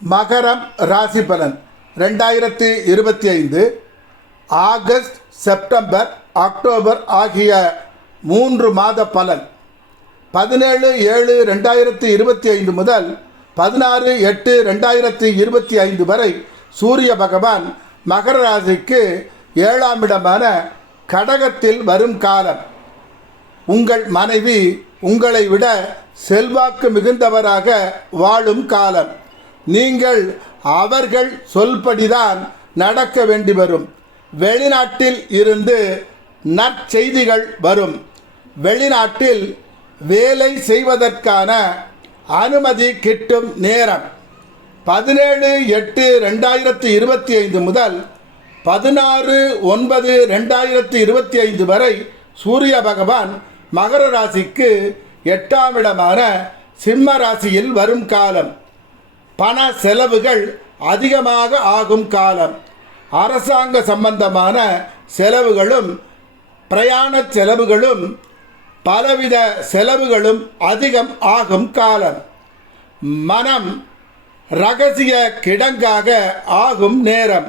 மகரம் ராசி பலன் 2025 ஆகஸ்ட், செப்டம்பர், அக்டோபர் ஆகிய 3 மாத பலன். 17/7/2025 முதல் 16/8/2025 வரை சூரிய பகவான் மகர ராசிக்கு 7ஆம் இடமான கடகத்தில் வரும் காலம். உங்கள் மனைவி உங்களை விட செல்வாக்கு மிகுந்தவராக வாழும் காலம். நீங்கள் அவர்கள் சொல்படிதான் நடக்க வேண்டி வரும். வெளிநாட்டில் இருந்து நற்செய்திகள் வரும். வெளிநாட்டில் வேலை செய்வதற்கான அனுமதி கிட்டும் நேரம். 17/8/2025 முதல் 16/9/2025 வரை சூரிய பகவான் மகர ராசிக்கு 8ஆம் இடமான சிம்ம ராசியில் வரும் காலம். பண செலவுகள் அதிகமாக ஆகும் காலம். அரசாங்க சம்பந்தமான செலவுகளும் பிரயாண செலவுகளும் பலவித செலவுகளும் அதிகம் ஆகும் காலம். மனம் இரகசிய கிடங்காக ஆகும் நேரம்.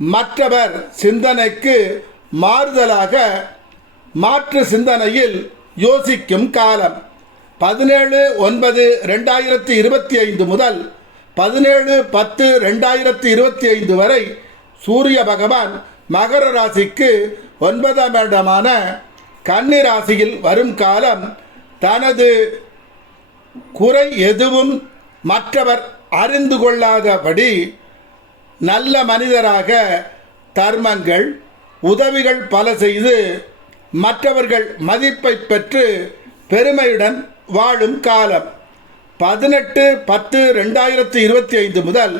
மற்றவர் சிந்தனைக்கு மாறுதலாக மாற்று சிந்தனையில் யோசிக்கும் காலம். 17/9/2025 முதல் 17/10/2025 வரை சூரிய பகவான் மகர ராசிக்கு 9ஆம் இடமான கன்னி ராசியில் வரும் காலம். தனது குறை எதுவும் மற்றவர் அறிந்து கொள்ளாதபடி நல்ல மனிதராக தர்மங்கள் உதவிகள் பல செய்து மற்றவர்கள் மதிப்பை பெற்று பெருமையுடன் வாழும் காலம். 18/10/2025 முதல்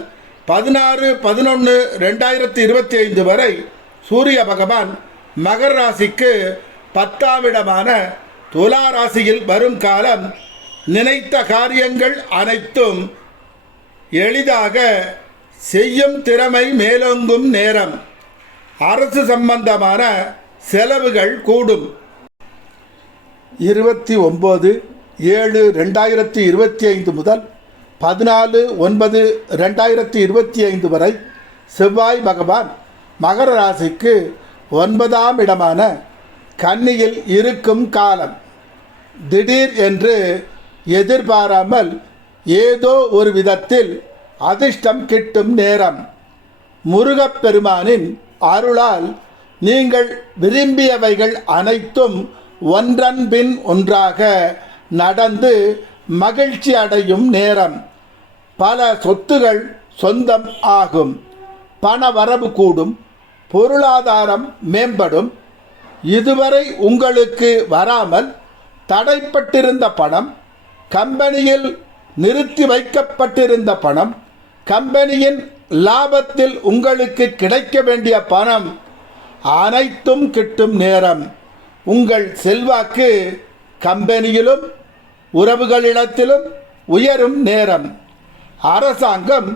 16/11/2025 வரை சூரிய பகவான் மகர ராசிக்கு 10ஆம் இடமான துலா ராசியில் வரும் காலம். நினைத்த காரியங்கள் அனைத்தும் எளிதாக செய்யும் திறமை மேலோங்கும் நேரம். அரசு சம்பந்தமான செலவுகள் கூடும். 29/7/2025 முதல் 14/9/2025 வரை செவ்வாய் பகவான் மகர ராசிக்கு 9ஆம் இடமான கன்னியில் இருக்கும் காலம். திடீர் என்று எதிர்பாராமல் ஏதோ ஒரு விதத்தில் அதிர்ஷ்டம் கிட்டும் நேரம். முருகப்பெருமானின் அருளால் நீங்கள் விரும்பியவைகள் அனைத்தும் ஒன்றன் பின் ஒன்றாக நடந்து மகிழ்ச்சி அடையும் நேரம். பல சொத்துகள் சொந்தம் ஆகும். பண வரவு கூடும். பொருளாதாரம் மேம்படும். இதுவரை உங்களுக்கு வராமல் தடைப்பட்டிருந்த பணம், கம்பெனியில் நிறுத்தி வைக்கப்பட்டிருந்த பணம், கம்பெனியின் லாபத்தில் உங்களுக்கு கிடைக்க வேண்டிய பணம் அனைத்தும் கிட்டும் நேரம். உங்கள் செல்வாக்கு கம்பெனியிலும் உறவுகளிடத்திலும் உயரும் நேரம். அரசாங்கம்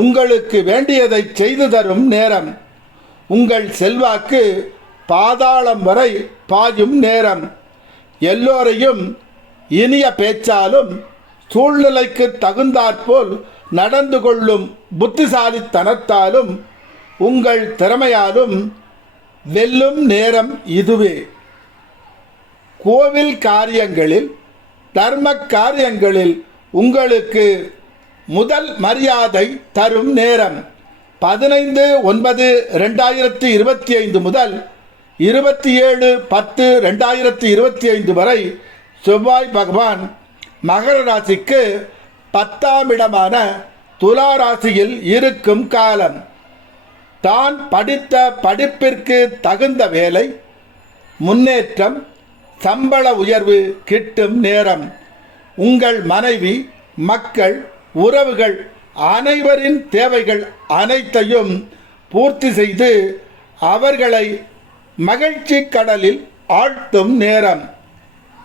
உங்களுக்கு வேண்டியதை செய்து தரும் நேரம். உங்கள் செல்வாக்கு பாதாளம் வரை பாயும் நேரம். எல்லோரையும் இனிய பேச்சாலும் சூழ்நிலைக்கு தகுந்தாற்போல் நடந்து கொள்ளும் புத்திசாலித்தனத்தாலும் உங்கள் திறமையாலும் வெல்லும் நேரம் இதுவே. கோவில் காரியங்களில், தர்ம காரியங்களில் உங்களுக்கு முதல் மரியாதை தரும் நேரம். 15/9/2025 முதல் 27/10/2025 வரை செவ்வாய் பகவான் மகர ராசிக்கு 10ஆம் இடமான துலா ராசியில் இருக்கும் காலம். தான் படித்த படிப்பிற்கு தகுந்த வேலை, முன்னேற்றம், சம்பள உயர்வு கிட்டும் நேரம். உங்கள் மனைவி, மக்கள், உறவுகள் அனைவரின் தேவைகள் அனைத்தையும் பூர்த்தி செய்து அவர்களை மகிழ்ச்சி கடலில் ஆழ்த்தும் நேரம்.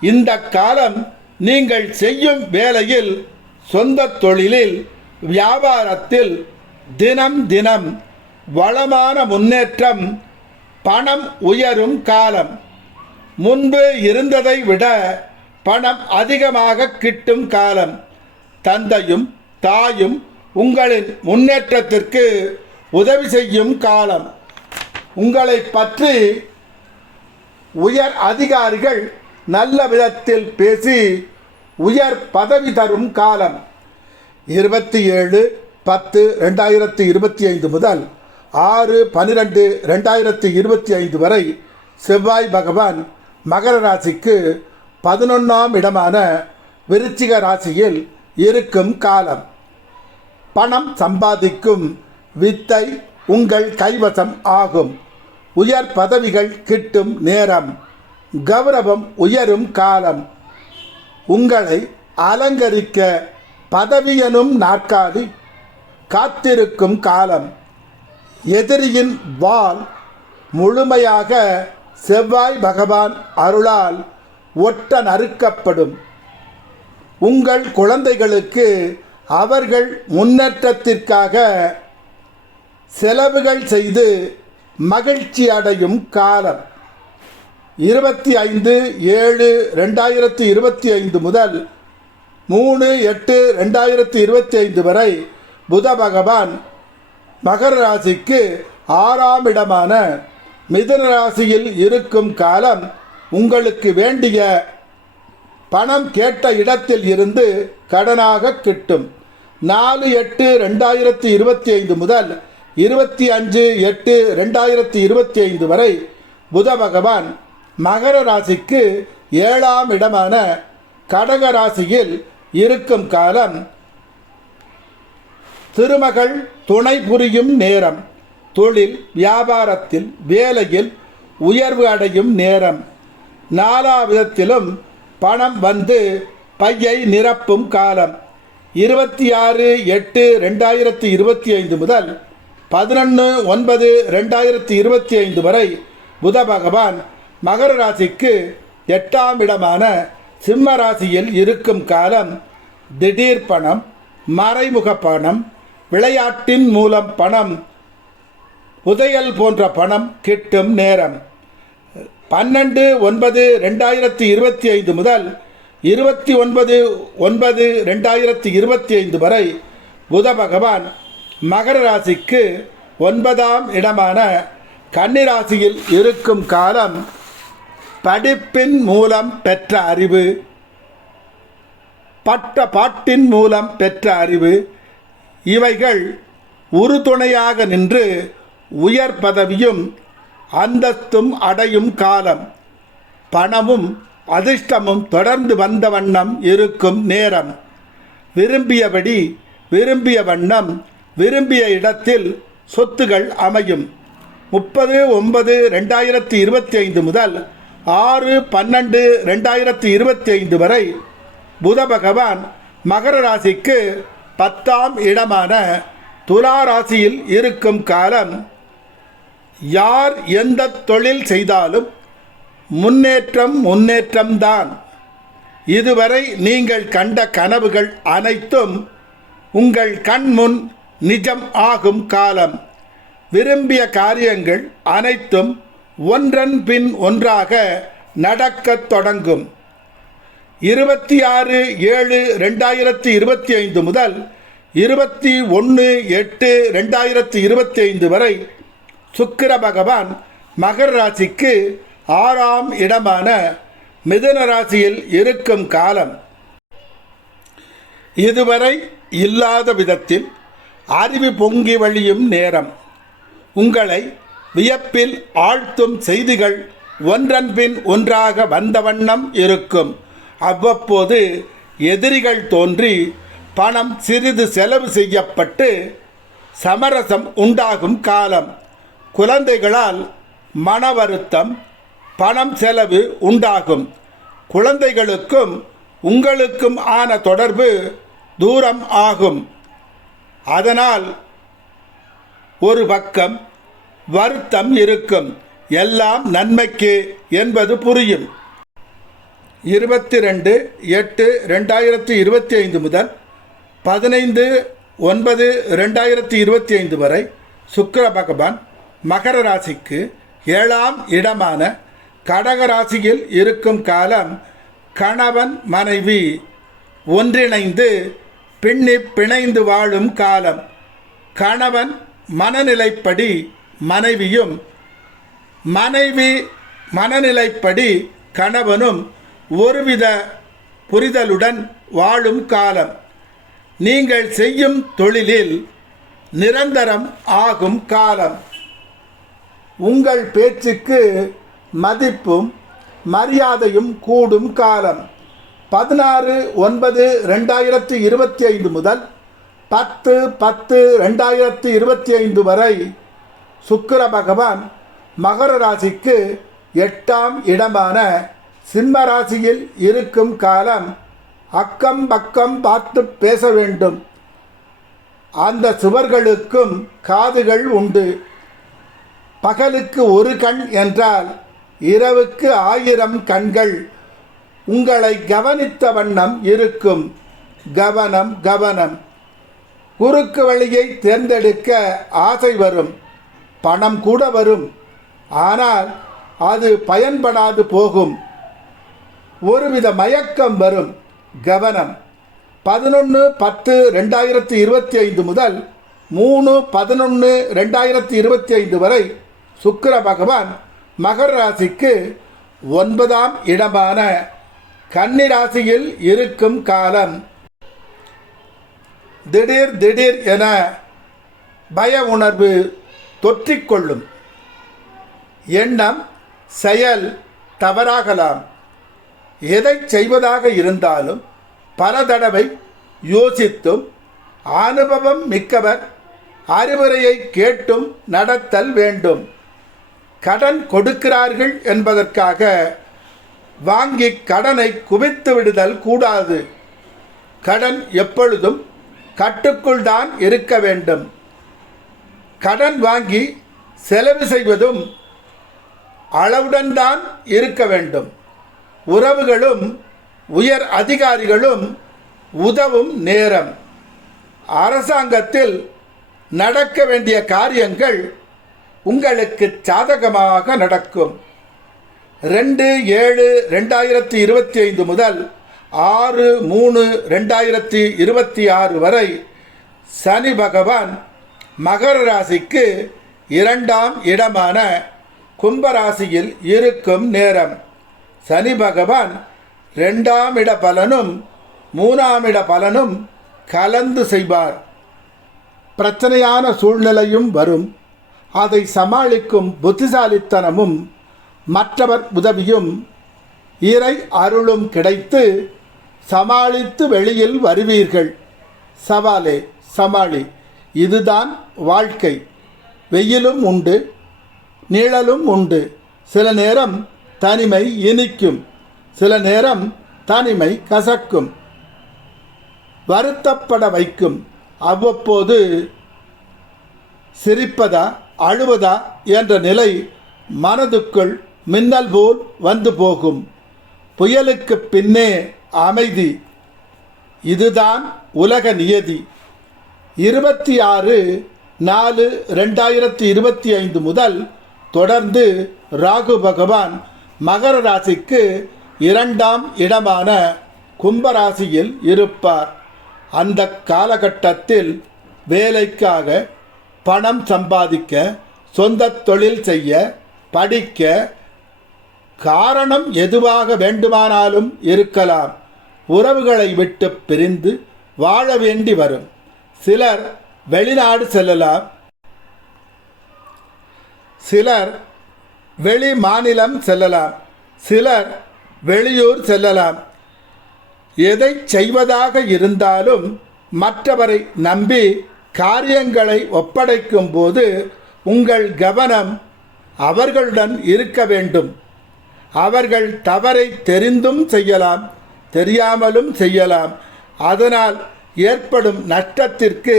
இந்த காலம் நீங்கள் செய்யும் வேலையில், சொந்த தொழிலில், வியாபாரத்தில் தினம் தினம் வளமான முன்னேற்றம், பணம் உயரும் காலம். முன்பு இருந்ததை விட பணம் அதிகமாக கிட்டும் காலம். தந்தையும் தாயும் உங்களின் முன்னேற்றத்திற்கு உதவி செய்யும் காலம். உங்களை பற்றி உயர் அதிகாரிகள் நல்ல விதத்தில் பேசி உயர் பதவி தரும் காலம். 27/10/2025 முதல் 6/12/2025 வரை செவ்வாய் பகவான் மகர ராசிக்கு 11ஆம் இடமான விருச்சிக ராசியில் இருக்கும் காலம். பணம் சம்பாதிக்கும் வித்தை உங்கள் கைவசம் ஆகும். உயர் பதவிகள் கிட்டும் நேரம். கௌரவம் உயரும் காலம். உங்களை அலங்கரிக்க பதவி எனும் நாற்காலி காத்திருக்கும் காலம். எதிரியின் வாள் முழுமையாக செவ்வாய் பகவான் அருளால் ஒட்ட நறுக்கப்படும். உங்கள் குழந்தைகளுக்கு அவர்கள் முன்னேற்றத்திற்காக செலவுகள் செய்து மகிழ்ச்சி அடையும் காலம். 25/7/2025 முதல் 3/8/2025 வரை புத பகவான் மகர ராசிக்கு 6ஆம் இடமான மிதுன ராசியில் இருக்கும் காலம். உங்களுக்கு வேண்டிய பணம் கேட்ட இடத்தில் இருந்து கடனாக கிட்டும். 4/8/2025 முதல் 25/8/2025 வரை புத பகவான் மகர ராசிக்கு 7ஆம் இடமான கடக ராசியில் இருக்கும் காலம். திருமகள் துணை புரியும் நேரம். தொழில் வியாபாரத்தில் வேலையில் உயர்வு அடையும் நேரம். நாலாவிதத்திலும் பணம் வந்து பையை நிரப்பும் காலம். 26/8/2025 முதல் 11/9/2025 வரை புத பகவான் மகர ராசிக்கு 8ஆம் இடமான சிம்ம ராசியில் இருக்கும் காலம். திடீர் பணம், மறைமுக பணம், விளையாட்டின் மூலம் பணம், புதையல் போன்ற பணம் கிட்டும் நேரம். 12/9/2025 முதல் 29/9/2025 வரை புத பகவான் மகர ராசிக்கு 9ஆம் இடமான கன்னி ராசியில் இருக்கும் காலம். படிப்பின் மூலம் பெற்ற அறிவு, பாட்டின் மூலம் பெற்ற அறிவு இவைகள் உறுதுணையாக நின்று உயர் பதவியும் அந்தஸ்தும் அடையும் காலம். பணமும் அதிர்ஷ்டமும் தொடர்ந்து வந்த வண்ணம் இருக்கும் நேரம். விரும்பியபடி, விரும்பிய வண்ணம், விரும்பிய இடத்தில் சொத்துகள் அமையும். 30/9/2025 முதல் 6/12/2025 வரை புத பகவான் மகர ராசிக்கு 10ஆம் இடமான துலா ராசியில் இருக்கும் காலம். யார் எந்த தொழில் செய்தாலும் முன்னேற்றம்தான். இதுவரை நீங்கள் கண்ட கனவுகள் அனைத்தும் உங்கள் கண்முன் நிஜம் ஆகும் காலம். விரும்பிய காரியங்கள் அனைத்தும் ஒன்றன் பின் ஒன்றாக நடக்கத் தொடங்கும். 26/7/2025 முதல் 21/8/2025 வரை சுக்கிர பகவான் மகர ராசிக்கு 6ஆம் இடமான மிதுன ராசியில் இருக்கும் காலம். இதுவரை இல்லாத விதத்தில் அறிவு பொங்கி வழியும் நேரம். உங்களை வியப்பில் ஆழ்த்தும் செய்திகள் ஒன்றன் பின் ஒன்றாக வந்த வண்ணம் இருக்கும். அவ்வப்போது எதிரிகள் தோன்றி பணம் சிறிது செலவு செய்யப்பட்டு சமரசம் உண்டாகும் காலம். குழந்தைகளால் மன வருத்தம், பணம் செலவு உண்டாகும். குழந்தைகளுக்கும் உங்களுக்கும் ஆன தொடர்பு தூரம் ஆகும். அதனால் ஒரு பக்கம் வருத்தம் இருக்கும். எல்லாம் நன்மைக்கு என்பது புரியும். 22/8/2025 முதல் 15/9/2025 வரை சுக்கிர பகவான் மகர ராசிக்கு 7ஆம் இடமான கடக ராசியில் இருக்கும் காலம். கணவன் மனைவி ஒன்றிணைந்து பின்னி பிணைந்து வாழும் காலம். கணவன் மனநிலைப்படி மனைவியும், மனைவி மனநிலைப்படி கணவனும் ஒருவித புரிதலுடன் வாழும் காலம். நீங்கள் செய்யும் தொழிலில் நிரந்தரம் ஆகும் காலம். உங்கள் பேச்சுக்கு மதிப்பும் மரியாதையும் கூடும் காலம். 16/9/2025 முதல் 10/10/2025 வரை சுக்கிர பகவான் மகர ராசிக்கு 8ஆம் இடமான சிம்ம ராசியில் இருக்கும் காலம். அக்கம் பக்கம் பார்த்து பேச வேண்டும். அந்த சுவர்களுக்கும் காதுகள் உண்டு. பகலுக்கு ஒரு கண் என்றால் இரவுக்கு 1000 கண்கள் உங்களை கவனித்த வண்ணம் இருக்கும். கவனம் கவனம். குறுக்கு வழியை தேர்ந்தெடுக்க ஆசை வரும், பணம் கூட வரும். ஆனால் அது பயன்படாது போகும். ஒருவித மயக்கம் வரும். கவனம். 11/10/2025 முதல் 3/11/2025 வரை சுக்கிர பகவான் மகர ராசிக்கு 9ஆம் இடமான கன்னி ராசியில் இருக்கும் காலம். திடீர் திடீர் என பய உணர்வு தொற்றிக்கொள்ளும். எண்ணம் செயல் தவறாகலாம். எதை செய்வதாக இருந்தாலும் பல தடவை யோசித்தும் அனுபவம் மிக்கவர் அறிவுரையை கேட்டும் நடத்தல் வேண்டும். கடன் கொடுக்கிறார்கள் என்பதற்காக வாங்கி கடனை குவித்து விடுதல் கூடாது. கடன் எப்பொழுதும் கட்டுக்குள் தான் இருக்க வேண்டும். கடன் வாங்கி செலவு செய்வதும் அளவுடன் தான் இருக்க வேண்டும். உறவுகளும் உயர் அதிகாரிகளும் உதவும் நேரம். அரசாங்கத்தில் நடக்க வேண்டிய காரியங்கள் உங்களுக்கு சாதகமாக நடக்கும். 2/7/2025 முதல் 6/3/2026 வரை சனி பகவான் மகர ராசிக்கு 2ஆம் இடமான கும்பராசியில் இருக்கும் நேரம். சனி பகவான் 2ஆம் இட பலனும் 3ஆம் இட பலனும் கலந்து செய்வார். பிரச்சனையான சூழ்நிலையும் வரும். அதை சமாளிக்கும் புத்திசாலித்தனமும் மற்றவர் உதவியும் இறை அருளும் கிடைத்து சமாளித்து வெளியில் வருவீர்கள். சவாலே சமாளி. இதுதான் வாழ்க்கை. வெயிலும் உண்டு, நிழலும் உண்டு. சில நேரம் தனிமை இனிக்கும், சில நேரம் தனிமை கசக்கும், வருத்தப்பட வைக்கும். அவ்வப்போது சிரிப்பதா அழுவதா என்ற நிலை மனதுக்குள் மின்னல் போல் வந்து போகும். புயலுக்கு பின்னே அமைதி. இதுதான் உலக நியதி. 26/4/2025 முதல் தொடர்ந்து ராகு பகவான் மகர ராசிக்கு 2ஆம் இடமான கும்பராசியில் இருப்பார். அந்த காலகட்டத்தில் வேலைக்காக, பணம் சம்பாதிக்க, சொந்த தொழில் செய்ய, படிக்க, காரணம் எதுவாக வேண்டுமானாலும் இருக்கலாம், உறவுகளை விட்டு பிரிந்து வாழ வேண்டி வரும். சிலர் வெளிநாடு செல்லலாம், சிலர் வெளி மாநிலம் செல்லலாம், சிலர் வெளியூர் செல்லலாம். எதை செய்வதாக இருந்தாலும் மற்றவரை நம்பி காரியங்களை ஒப்படைக்கும் போது உங்கள் கவனம் அவர்களுடன் இருக்க வேண்டும். அவர்கள் தவறை தெரிந்தும் செய்யலாம், தெரியாமலும் செய்யலாம். அதனால் ஏற்படும் நஷ்டத்திற்கு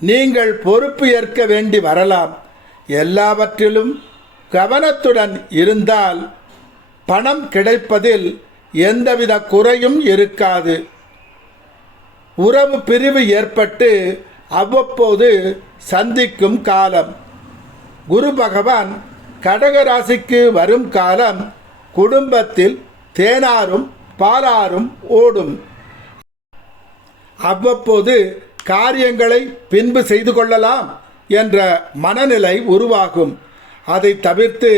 நீங்கள் பொறுப்பு ஏற்க வேண்டி வரலாம். எல்லாவற்றிலும் கவனத்துடன் இருந்தால் பணம் கிடைப்பதில் எந்தவித குறையும் இருக்காது. உறவு பிரிவு ஏற்பட்டு அவ்வப்போது சந்திக்கும் காலம். குரு பகவான் கடக ராசிக்கு வரும் காலம் குடும்பத்தில் தேனாரும் பாலாரும் ஓடும். அவ்வப்போது காரியங்களை பின்பு செய்து கொள்ளலாம் என்ற மனநிலை உருவாகும். அதை தவிர்த்து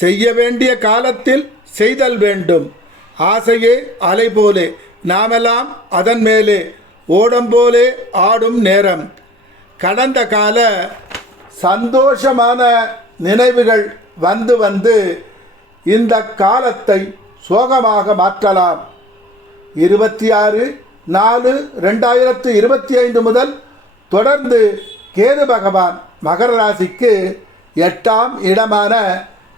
செய்ய வேண்டிய காலத்தில் செய்தல் வேண்டும். ஆசையே அலை போலே, நாமெல்லாம் அதன் மேலே ஓடம் போலே ஆடும் நேரம். கடந்த கால சந்தோஷமான நினைவுகள் வந்து வந்து இந்த காலத்தை சோகமாக மாற்றலாம். 26/4/2025 முதல் தொடர்ந்து கேது பகவான் மகர ராசிக்கு 8ஆம் இடமான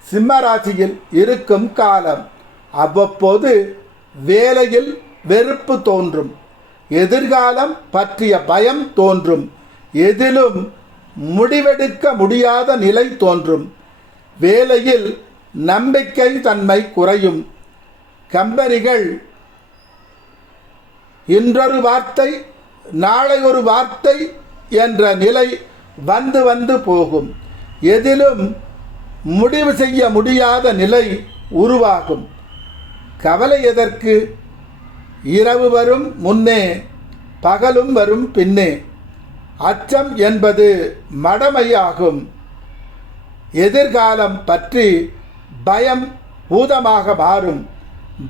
சிம்ம ராசியில் இருக்கும் காலம். அவ்வப்போது வேலையில் வெறுப்பு தோன்றும், எதிர்காலம் பற்றிய பயம் தோன்றும், எதிலும் முடிவெடுக்க முடியாத நிலை தோன்றும், வேலையில் நம்பிக்கை தன்மை குறையும், கம்பெனிகள் இன்றொரு வார்த்தை நாளை ஒரு வார்த்தை என்ற நிலை வந்து வந்து போகும், எதிலும் முடிவு செய்ய முடியாத நிலை உருவாகும். கவலை எதற்கு? இரவு வரும் முன்னே பகலும் வரும் பின்னே. அச்சம் என்பது மடமையாகும். எதிர்காலம் பற்றி பயம் பூதமாக மாறும்.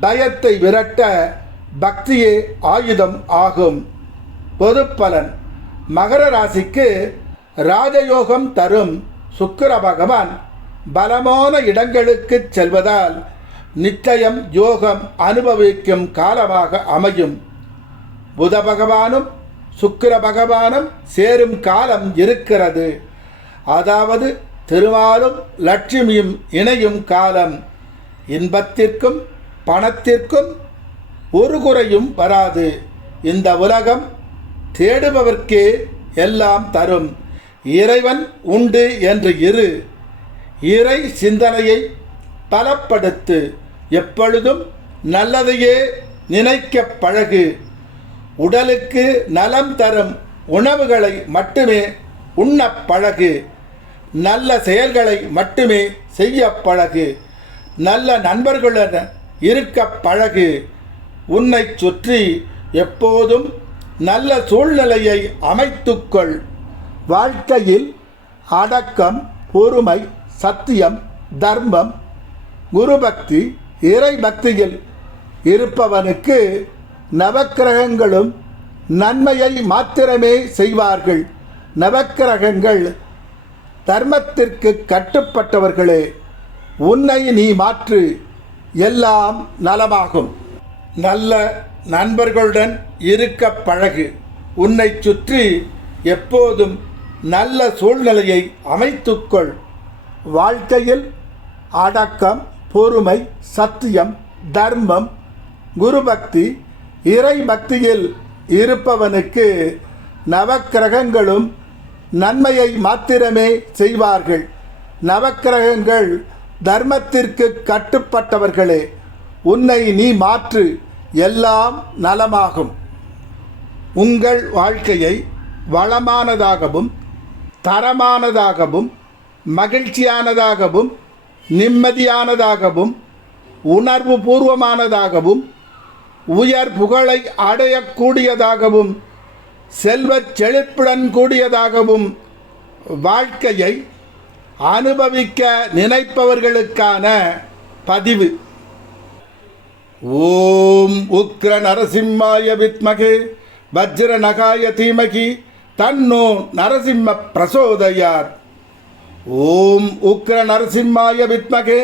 பயத்தை விரட்ட பக்தியே ஆயுதம் ஆகும். பொதுப்பலன்: மகர ராசிக்கு ராஜயோகம் தரும் சுக்கிர பகவான் பலமான இடங்களுக்கு செல்வதால் நிச்சயம் யோகம் அனுபவிக்கும் காலமாக அமையும். புத பகவானும் சுக்கிர பகவானும் சேரும் காலம் இருக்கிறது. அதாவது திருமாலும் லட்சுமியும் இணையும் காலம். இன்பத்திற்கும் பணத்திற்கும் ஒரு குறையும் வராது. இந்த உலகம் தேடுபவர்க்கே எல்லாம் தரும். இறைவன் உண்டு என்று இரு. இறை சிந்தனையை பலப்படுத்து. எப்பொழுதும் நல்லதையே நினைக்க பழகு. உடலுக்கு நலம் தரும் உணவுகளை மட்டுமே உண்ணப் பழகு. நல்ல செயல்களை மட்டுமே செய்ய பழகு. நல்ல நண்பர்களுடன் இருக்க பழகு. உன்னை சுற்றி எப்போதும் நல்ல சூழ்நிலையை அமைத்துக்கொள். வாழ்க்கையில் அடக்கம், பொறுமை, சத்தியம், தர்மம், குருபக்தி, இறை பக்தியில் இருப்பவனுக்கு நவக்கிரகங்களும் நன்மையை மாத்திரமே செய்வார்கள். நவக்கிரகங்கள் தர்மத்திற்கு கட்டுப்பட்டவர்களே. உன்னை நீ மாற்று, எல்லாம் நலமாகும். நல்ல நண்பர்களுடன் இருக்க பழகு. உன்னை சுற்றி எப்போதும் நல்ல சூழ்நிலையை அமைத்துக்கொள். வாழ்க்கையில் அடக்கம், பொறுமை, சத்தியம், தர்மம், குருபக்தி, இறை பக்தியில் இருப்பவனுக்கு நவக்கிரகங்களும் நன்மையை மாத்திரமே செய்வார்கள். நவக்கிரகங்கள் தர்மத்திற்கு கட்டுப்பட்டவர்களே. உன்னை நீ மாற்று, எல்லாம் நலமாகும். உங்கள் வாழ்க்கையை வளமானதாகவும் தரமானதாகவும் மகிழ்ச்சியானதாகவும் நிம்மதியானதாகவும் உணர்வு பூர்வமானதாகவும் உயர் புகழை அடையக்கூடியதாகவும் செல்வச் செழிப்புடன் கூடியதாகவும் வாழ்க்கையை அனுபவிக்க நினைப்பவர்களுக்கான பதிவு. ஓம் உக்ர நரசிம்மாய வித்மகே வஜ்ர நகாய தீமகி தன்னோ நரசிம்ம பிரசோதயாத். ஓம் உக்ர நரசிம்மாய வித்மகே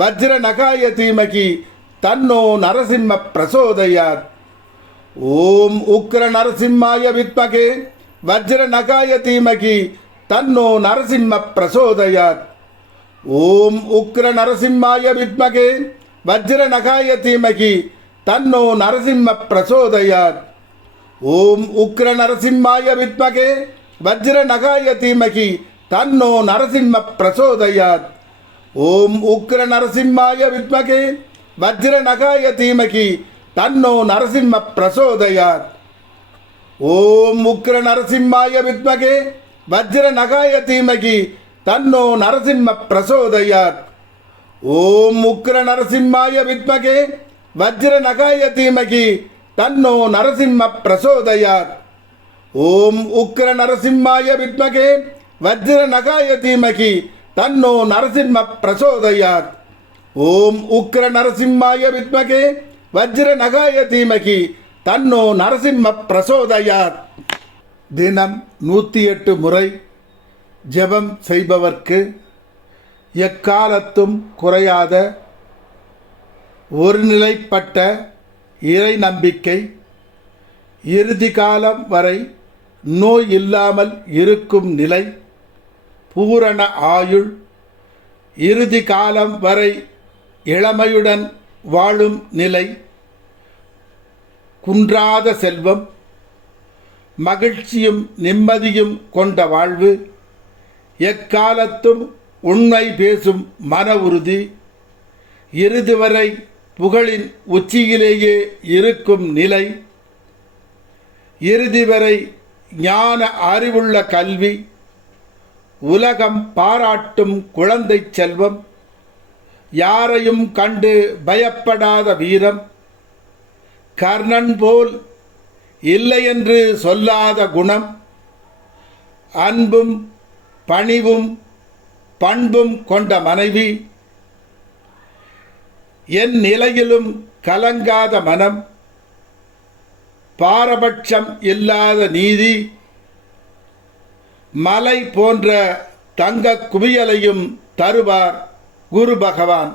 வஜ்ர நகாய தீமகி தன்னோ நரசிம்ம பிரசோதயாத். ஓம் உக்ர நரசிம்மாய வித்மகே வஜ்ர நகாய தீமகி தன்னோ நரசிம்ம பிரசோதயாத். ஓம் உக்ர நரசிம்மாய வித்மகே வஜ்ர நகாய தீமகி தன்னோ நரசிம்ம பிரசோதயாத். ஓம் உக்ர நரசிம்மாய வித்மகே வஜ்ர நகாய தீமகி தன்னோ நரசிம்ம பிரசோதயாத். ஓம் உக்ர நரசிம்மாய வித்மகே வஜ்ர நகாய தீமகி தன்னோ நரசிம்ம பிரசோதயாத். ஓம் உக்ர நரசிம்மாய வித்மகே வஜ்ர நகாய தீமகி தன்னோ நரசிம்ம பிரசோதயாத். ஓம் உக்ர நரசிம்மாய வித்மகே வஜ்ர நகாய தீமகி தன்னோ நரசிம்ம பிரசோதயாத். ஓம் உக்ர நரசிம்மாய வித்மகே வஜ்ர நகாய தீமகி தன்னோ நரசிம்ம பிரசோதயாத். ஓம் உக்ர நரசிம்மாய வித்மகே வஜ்ர நகாய தீமகி தன்னோ நரசிம்ம பிரசோதயாத். தினம் 108 முறை ஜெபம் செய்பவர்க்கு எக்காலத்தும் குறையாத ஒருநிலைப்பட்ட இறை நம்பிக்கை, இறுதி காலம் வரை நோய் இல்லாமல் இருக்கும் நிலை, பூரண ஆயுள், இறுதி காலம் வரை இளமையுடன் வாழும் நிலை, குன்றாத செல்வம், மகிழ்ச்சியும் நிம்மதியும் கொண்ட வாழ்வு, எக்காலத்தும் உண்மை பேசும் மன உறுதி, இறுதி வரை புகழின் உச்சியிலேயே இருக்கும் நிலை, இறுதி வரை ஞான அறிவுள்ள கல்வி, உலகம் பாராட்டும் குழந்தை செல்வம், யாரையும் கண்டு பயப்படாத வீரம், கர்ணன் போல் இல்லை என்று சொல்லாத குணம், அன்பும் பணிவும் பண்பும் கொண்ட மனைவி, என் நிலையிலும் கலங்காத மனம், பாரபட்சம் இல்லாத நீதி, மலை போன்ற தங்க குவியலையும் தருவார் குரு பகவான்.